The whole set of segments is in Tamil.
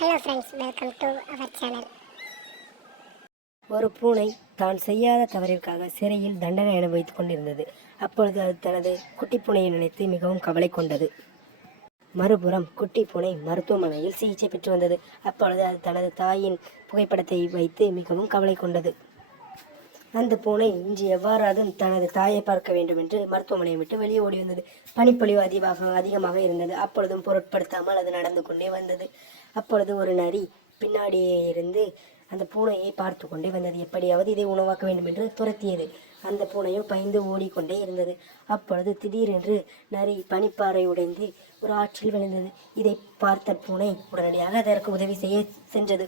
Hello friends, welcome to our channel. ஒரு பூனை தான் செய்யாத தவறிற்காக சிறையில் தண்டனை அனுபவித்துக் கொண்டிருந்தது. அப்பொழுது அது தனது குட்டி பூனையை நினைத்து மிகவும் கவலை கொண்டது. மறுபுறம் குட்டி பூனை மருத்துவமனையில் சிகிச்சை பெற்று வந்தது. அப்பொழுது அது தனது தாயின் புகைப்படத்தை வைத்து மிகவும் கவலை கொண்டது. அந்த பூனை இன்று எவ்வாறாவது தனது தாயை பார்க்க வேண்டும் என்று மருத்துவமனையை விட்டு வெளியே ஓடி வந்தது. பனிப்பொழிவு அதிகமாக இருந்தது. அப்பொழுதும் பொருட்படுத்தாமல் அது நடந்து கொண்டே வந்தது. அப்பொழுது ஒரு நரி பின்னாடியே இருந்து அந்த பூனையை பார்த்து கொண்டே வந்தது. எப்படியாவது இதை உணவாக்க வேண்டும் என்று துரத்தியது. அந்த பூனையோ பயந்து ஓடிக்கொண்டே இருந்தது. அப்பொழுது திடீரென்று நரி பனிப்பாறை உடைந்து ஒரு ஆற்றில் விழுந்தது. இதை பார்த்த பூனை உடனடியாக அதற்கு உதவி செய்ய சென்றது.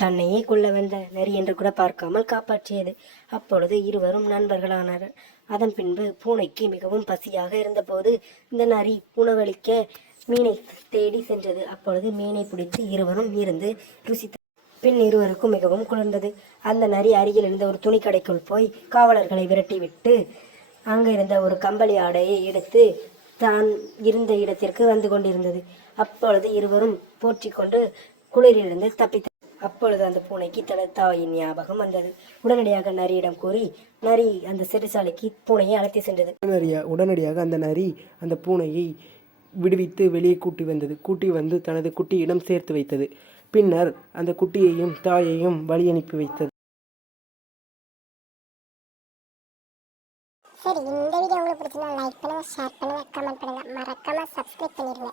தன்னையே கொல்ல வந்த நரி என்று கூட பார்க்காமல் காப்பாற்றியது. அப்பொழுது இருவரும் நண்பர்களானார்கள். அதன் பின்பு பூனைக்கு மிகவும் பசியாக இருந்தபோது இந்த நரி உணவளிக்க மீனை தேடி சென்றது. அப்பொழுது மீனை பிடித்து இருவரும் இருந்து ருசித்த பின் இருவருக்கும் மிகவும் குளிர்ந்தது. அந்த நரி அருகில் இருந்த ஒரு துணி கடைக்குள் போய் காவலர்களை விரட்டிவிட்டு அங்கே இருந்த ஒரு கம்பளி ஆடையை எடுத்து தான் இருந்த இடத்திற்கு வந்து கொண்டிருந்தது. அப்பொழுது இருவரும் போற்றிக்கொண்டு குளிரிலிருந்து தப்பித்த. அப்பொழுது அந்த பூனைக்கு தனது தாயின் ஞாபகம் வந்தது. உடனடியாக நரியிடம் கூறி நரி அந்த சிறைச்சாலைக்கு பூனையை அழைத்து சென்றது. உடனடியாக அந்த நரி அந்த பூனையை விடுவித்து வெளியே கூட்டி வந்து தனது குட்டியிடம் சேர்த்து வைத்தது. பின்னர் அந்த குட்டியையும் தாயையும் வழி அனுப்பி வைத்தது. சரி, இந்த வீடியோ உங்களுக்கு பிடிச்சிருந்தா லைக் பண்ணுங்க, ஷேர் பண்ணுங்க, கமெண்ட் பண்ணுங்க, மறக்காம சப்ஸ்கிரைப் பண்ணிடுங்க.